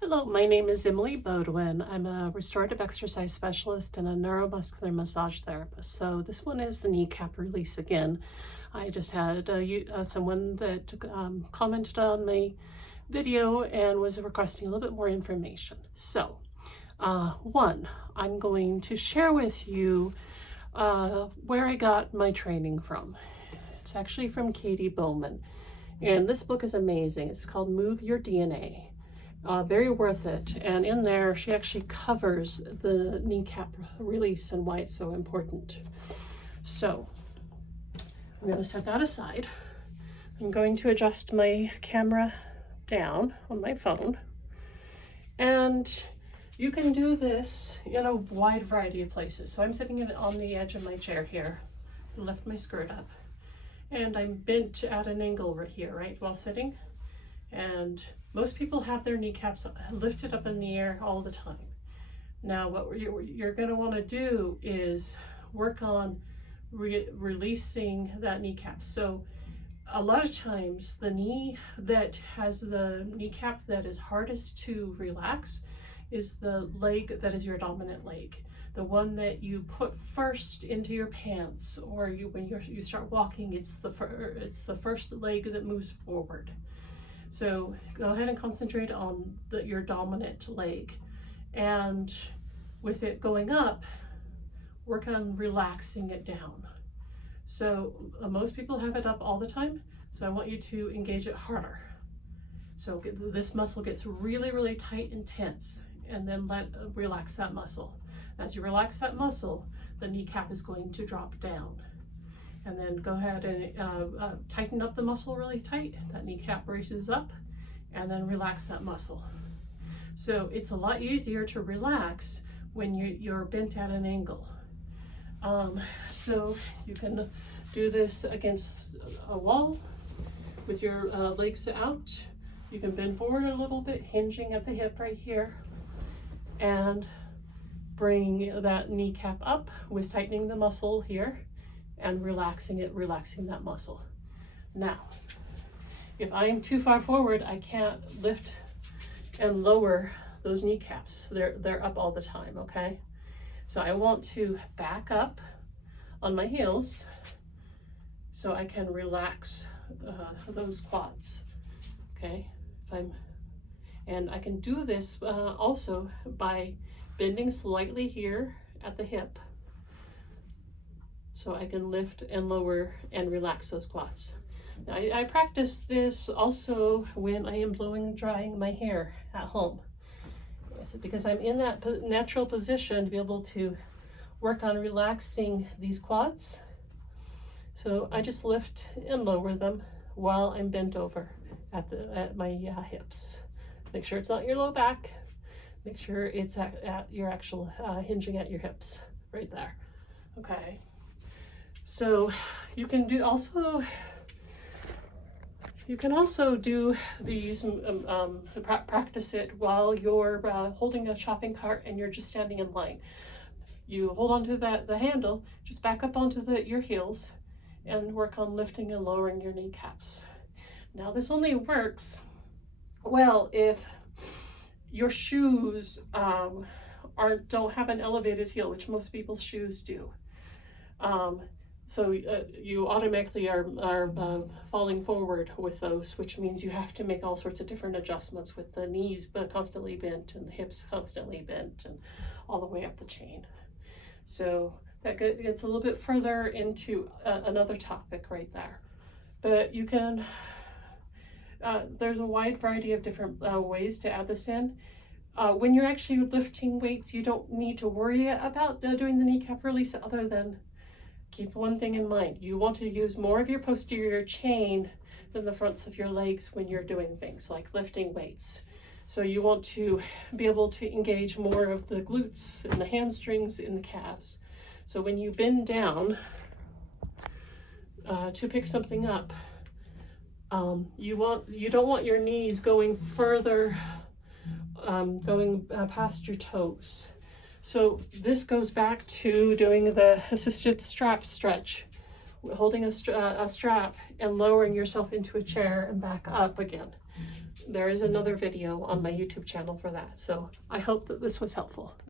Hello, my name is Emily Bodwin. I'm a restorative exercise specialist and a neuromuscular massage therapist. So this one is the kneecap release again. I just had someone that commented on my video and was requesting a little bit more information. So one, I'm going to share with you where I got my training from. It's actually from Katie Bowman. And this book is amazing. It's called Move Your DNA. Very worth it. And in there, she actually covers the kneecap release and why it's so important. So I'm going to set that aside. I'm going to adjust my camera down on my phone. And you can do this in a wide variety of places. So I'm sitting on the edge of my chair here. Lift my skirt up. And I'm bent at an angle right here, right, while sitting. And most people have their kneecaps lifted up in the air all the time. Now, what you're going to want to do is work on releasing that kneecap. So a lot of times the knee that has the kneecap that is hardest to relax is the leg that is your dominant leg. The one that you put first into your pants, or when you start walking, it's the first leg that moves forward. So go ahead and concentrate on your dominant leg, and with it going up, work on relaxing it down. So most people have it up all the time, so I want you to engage it harder. So this muscle gets really, really tight and tense, and then relax that muscle. As you relax that muscle, the kneecap is going to drop down. And then go ahead and tighten up the muscle really tight. That kneecap races up, and then relax that muscle. So it's a lot easier to relax when you're bent at an angle. So you can do this against a wall with your legs out. You can bend forward a little bit, hinging at the hip right here, and bring that kneecap up with tightening the muscle here and relaxing that muscle. Now, if I am too far forward, I can't lift and lower those kneecaps. They're up all the time, okay? So I want to back up on my heels so I can relax those quads, okay? And I can do this also by bending slightly here at the hip, so I can lift and lower and relax those quads. Now, I practice this also when I am blowing drying my hair at home, because I'm in that natural position to be able to work on relaxing these quads. So I just lift and lower them while I'm bent over at my hips. Make sure it's not your low back. Make sure it's at your actual hinging at your hips right there. Okay. So you can also do these, practice it while you're holding a shopping cart and you're just standing in line. You hold onto the handle, just back up onto your heels, and work on lifting and lowering your kneecaps. Now, this only works well if your shoes don't have an elevated heel, which most people's shoes do. So you automatically are falling forward with those, which means you have to make all sorts of different adjustments with the knees constantly bent and the hips constantly bent and all the way up the chain. So that gets a little bit further into another topic right there. But you can, there's a wide variety of different ways to add this in. When you're actually lifting weights, you don't need to worry about doing the kneecap release, other than keep one thing in mind. You want to use more of your posterior chain than the fronts of your legs when you're doing things like lifting weights. So you want to be able to engage more of the glutes and the hamstrings and the calves. So when you bend down to pick something up, you don't want your knees going further, going past your toes. So this goes back to doing the assisted strap stretch, holding a strap and lowering yourself into a chair and back up again. there is another video on my YouTube channel for that. So I hope that this was helpful.